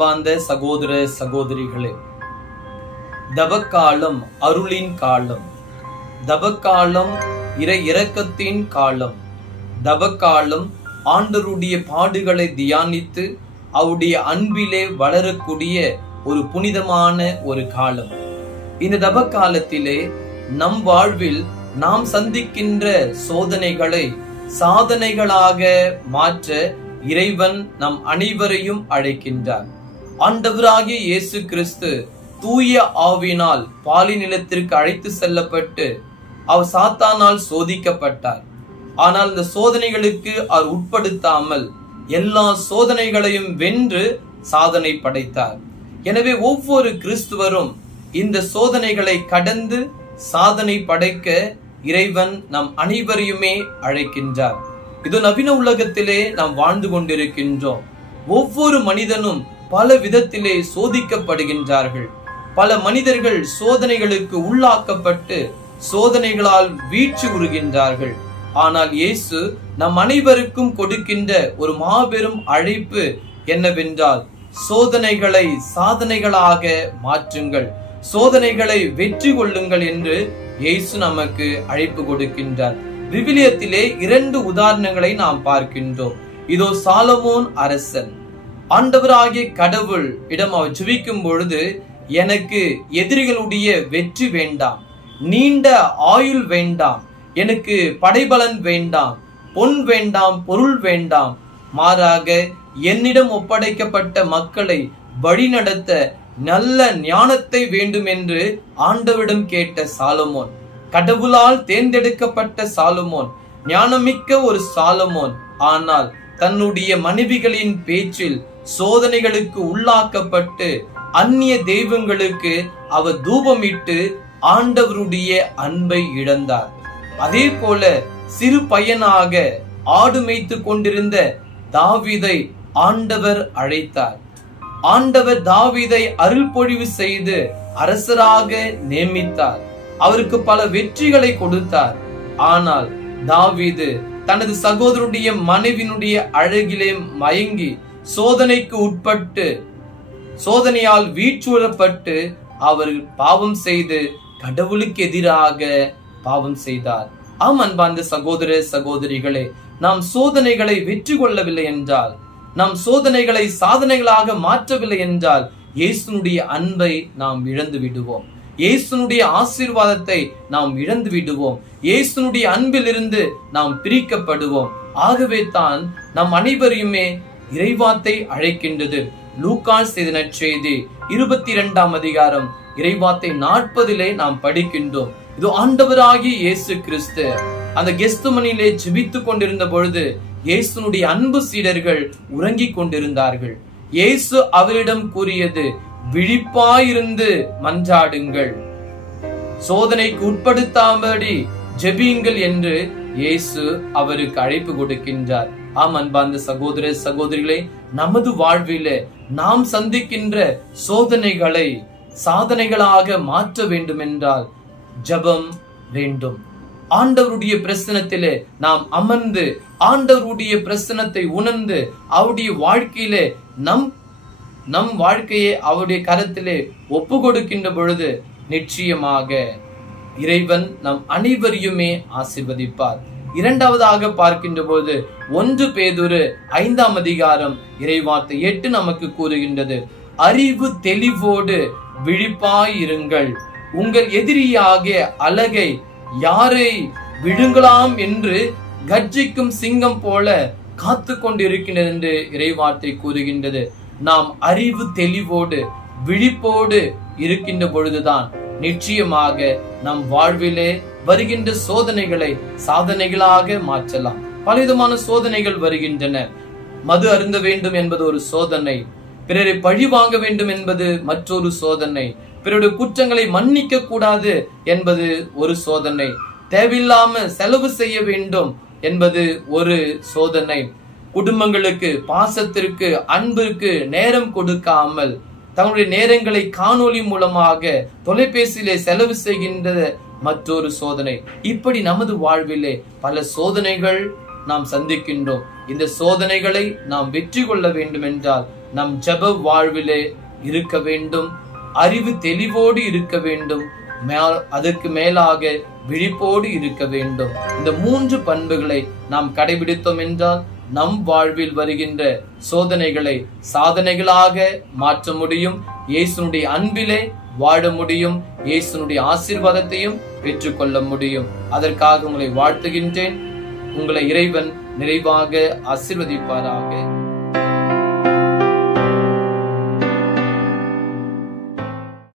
அன்பார்ந்த சகோதர சகோதரிகளே, தவக்காலம் அருளின் காலம், தவக்காலம் இறை இரக்கத்தின் காலம், தவக்காலம் ஆண்டவருடைய பாடுகளை தியானித்து அவருடைய அன்பிலே வளரக்கூடிய ஒரு புனிதமான ஒரு காலம். இந்த தவக்காலத்திலே நம் வாழ்வில் நாம் சந்திக்கின்ற சோதனைகளை சாதனைகளாக மாற்ற இறைவன் நம் அனைவரையும் அழைக்கின்றார். ஆண்டவராகிய இயேசு கிறிஸ்து தூய ஆவியினால் பாலி நிலத்திற்கு அழைத்து செல்லப்பட்டு அவர் சாத்தானால் சோதிக்கப்பட்டார். ஆனால் இந்த சோதனைகளுக்கு அவர் உட்படுத்தாமல் எல்லா சோதனைகளையும் வென்று சாதனை படைத்தார். எனவே ஒவ்வொரு கிறிஸ்துவரும் இந்த சோதனைகளை கடந்து சாதனை படைக்க இறைவன் நம் அனைவரையுமே அழைக்கின்றார். இது நவீன உலகத்திலே நாம் வாழ்ந்து கொண்டிருக்கின்றோம். ஒவ்வொரு மனிதனும் பல விதத்திலே சோதிக்கப்படுகின்றார்கள். பல மனிதர்கள் சோதனைகளுக்கு உள்ளாக்கப்பட்டு சோதனைகளால் வீழ்ச்சி உறுகின்றார்கள். ஆனால் இயேசு நம் அனைவருக்கும் கொடுக்கின்ற ஒரு மாபெரும் அழைப்பு என்னவென்றால், சோதனைகளை சாதனைகளாக மாற்றுங்கள், சோதனைகளை வெற்றி கொள்ளுங்கள் என்று இயேசு நமக்கு அழைப்பு கொடுக்கின்றார். விவிலியத்திலே 2 உதாரணங்களை நாம் பார்க்கின்றோம். இதோ சாலமோன் அரசன் ஆண்டவராகிய கடவுள் இடம் அவர் ஜெபிக்கும் பொழுது, எனக்கு எதிரிகளுடைய வெற்றி வேண்டாம், நீண்ட ஆயுள் வேண்டாம், எனக்கு படைபலன் வேண்டாம், பொன் வேண்டாம், பொருள் வேண்டாம், மாறாக என்னிடம் ஒப்படைக்கப்பட்ட மக்களை வழிநடத்த நல்ல ஞானத்தை வேண்டும் என்று ஆண்டவரிடம் கேட்ட சாலமோன், கடவுளால் தேர்ந்தெடுக்கப்பட்ட சாலமோன், ஞானமிக்க ஒரு சாலமோன். ஆனால் தன்னுடைய மனைவிகளின் பேச்சில் சோதனைகளுக்கு உள்ளாக்கப்பட்டு அந்நிய தெய்வங்களுக்கு அவர் தூபமிட்டு ஆண்டவருடைய அன்பை இழந்தார். அதே போல சிறு பையனாக ஆடு மேய்த்து கொண்டிருந்த தாவீதை ஆண்டவர் அழைத்தார். ஆண்டவர் தாவீதை அருள் பொழிவு செய்து அரசராக நியமித்தார். அவருக்கு பல வெற்றிகளை கொடுத்தார். ஆனால் தாவீது தனது சகோதரனுடைய மனைவியினுடைய அழகிலே மயங்கி சோதனைக்கு உட்பட்டு சோதனையால் வீழ்ச்சுறப்பட்டு அவர் பாவம் செய்து கடவுளுக்கு எதிராக பாவம் செய்தார். ஆம் அன்பார்ந்த சகோதர சகோதரிகளே, நாம் சோதனைகளை வெற்றி கொள்ளவில்லை என்றால், நாம் சோதனைகளை சாதனைகளாக மாற்றவில்லை என்றால், இயேசுனுடைய அன்பை நாம் இழந்து விடுவோம். இயேசுனுடைய ஆசீர்வாதத்தை நாம் இழந்து விடுவோம். இயேசுனுடைய அன்பில் இருந்து நாம் பிரிக்கப்படுவோம். ஆகவே தான் நம் அனைவரையுமே இறைவார்த்தை அழைக்கின்றது. லூக்கா செய்த நற்செய்தி 22ஆம் அதிகாரம் இறைவார்த்தை 40 நாம் படிக்கின்றோம். இது ஆண்டவராகிய இயேசு கிறிஸ்து அந்த கெத்செமனிலே ஜெபித்துக் கொண்டிருந்த பொழுது இயேசுனுடைய அன்பு சீடர்கள் உறங்கிக் கொண்டிருந்தார்கள். இயேசு அவரிடம் கூறியது, விழிப்பாயிருந்து மன்றாடுங்கள், சோதனைக்கு உட்படுத்தாமடி ஜெபியுங்கள் என்று இயேசு அவருக்கு அழைப்பு கொடுக்கின்றார். ஆம் அன்பார்ந்த சகோதர சகோதரிகளே, நமது வாழ்விலே நாம் சந்திக்கின்ற சோதனைகளை சாதனைகளாக மாற்ற வேண்டும் என்றால் ஜெபம் வேண்டும். ஆண்டவருடைய பிரசனத்திலே நாம் அமர்ந்து ஆண்டவருடைய பிரசனத்தை உணர்ந்து அவருடைய வாழ்க்கையிலே நம் வாழ்க்கையை அவருடைய கரத்திலே ஒப்பு கொடுக்கின்ற பொழுது நிச்சயமாக இறைவன் நம் அனைவரையுமே ஆசீர்வதிப்பார். 2வதாக பார்க்கின்ற போது 1 பேதுரு 5ஆம் அதிகாரம் இறைவார்த்தை 8 நமக்கு கூறுகின்றது, அறிவு தெளிவோடு விழிப்பாயிருங்கள், உங்கள் எதிரியாகிய அலகை யாரை விழுங்கலாம் என்று கர்ஜிக்கும் சிங்கம் போல காத்து கொண்டிருக்கின்றது என்று இறைவார்த்தை கூறுகின்றது. நாம் அறிவு தெளிவோடு விழிப்போடு இருக்கின்ற பொழுதுதான் நிச்சயமாக நம் வாழ்விலே வருகின்ற சோதனைகளை சாதனைகளாக மாற்றலாம். பலவிதமான சோதனைகள் வருகின்றன. மது அருந்த வேண்டும் என்பது ஒரு சோதனை, பிறரை பழி வாங்க வேண்டும் என்பது மற்றொரு சோதனை, பிறருடைய குற்றங்களை மன்னிக்க கூடாது என்பது ஒரு சோதனை, தேவையில்லாம செலவு செய்ய வேண்டும் என்பது ஒரு சோதனை, குடும்பங்களுக்கு பாசத்திற்கு அன்பிற்கு நேரம் கொடுக்காமல் தங்களுடைய நேரங்களை காணொளி மூலமாக தொலைபேசியிலே செலவு செய்கின்ற மற்றொரு சோதனை. இப்படி நமது வாழ்விலே பல சோதனைகள் நாம் சந்திக்கின்றோம். இந்த சோதனைகளை நாம் வெற்றி கொள்ள வேண்டும் என்றால் நம் ஜெப வாழ்விலே இருக்க வேண்டும். அறிவு தெளிவோடு இருக்க வேண்டும். அதற்கு மேலாக விழிப்போடு இருக்க வேண்டும். இந்த 3 பண்புகளை நாம் கடைபிடித்தோம் என்றால் நம் வாழ்வில் வருகின்ற சோதனைகளை சாதனைகளாக மாற்ற முடியும். இயேசுனுடைய அன்பிலே வாழ முடியும். இயேசுனுடைய ஆசீர்வாதத்தையும் பெற்றுக்கொள்ள முடியும். அதற்காக உங்களை வாழ்த்துகின்றேன். உங்களை இறைவன் நிறைவாக ஆசீர்வதிப்பாராக.